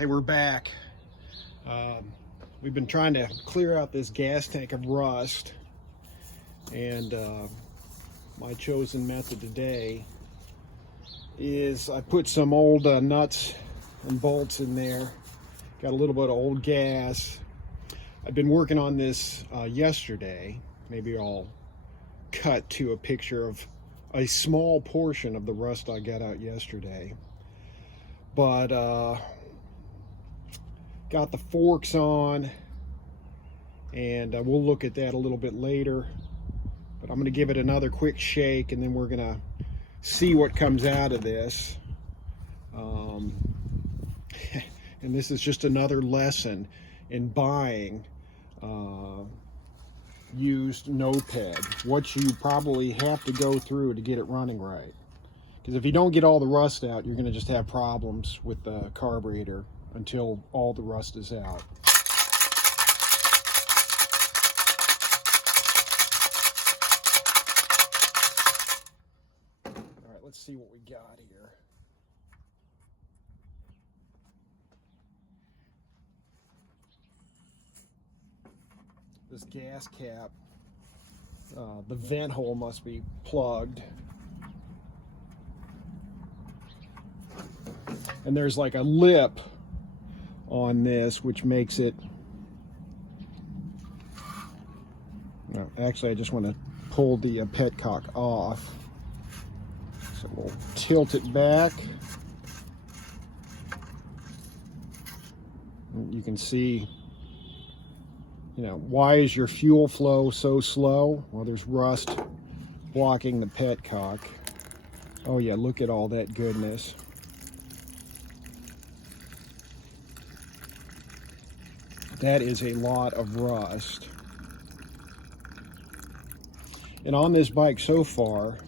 Hey, we're back. We've been trying to clear out this gas tank of rust, and my chosen method today is I put some old nuts and bolts in there. Got a little bit of old gas. I've been working on this yesterday. Maybe I'll cut to a picture of a small portion of the rust I got out yesterday. But got the forks on, and we'll look at that a little bit later. But I'm going to give it another quick shake, and then we're going to see what comes out of this. And this is just another lesson in buying used notepad, what you probably have to go through to get it running right. Because if you don't get all the rust out, you're going to just have problems with the carburetor until all the rust is out. All right, let's see what we got here. This gas cap, the vent hole must be plugged. And there's like a lip on this, which makes it, no, actually I just want to pull the petcock off. So we'll tilt it back. And you can see, you know, why is your fuel flow so slow? Well, there's rust blocking the petcock. Oh yeah, look at all that goodness. That is a lot of rust. And on this bike so far,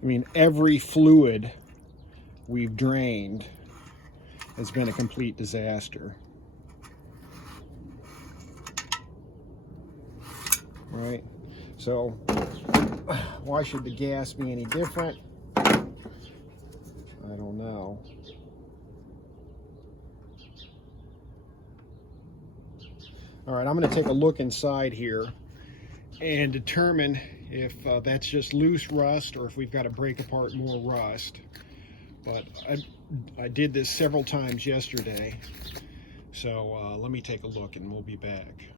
I mean, every fluid we've drained has been a complete disaster. Right? So, why should the gas be any different? I don't know. All right, I'm going to take a look inside here and determine if that's just loose rust or if we've got to break apart more rust. But I did this several times yesterday, so let me take a look and we'll be back.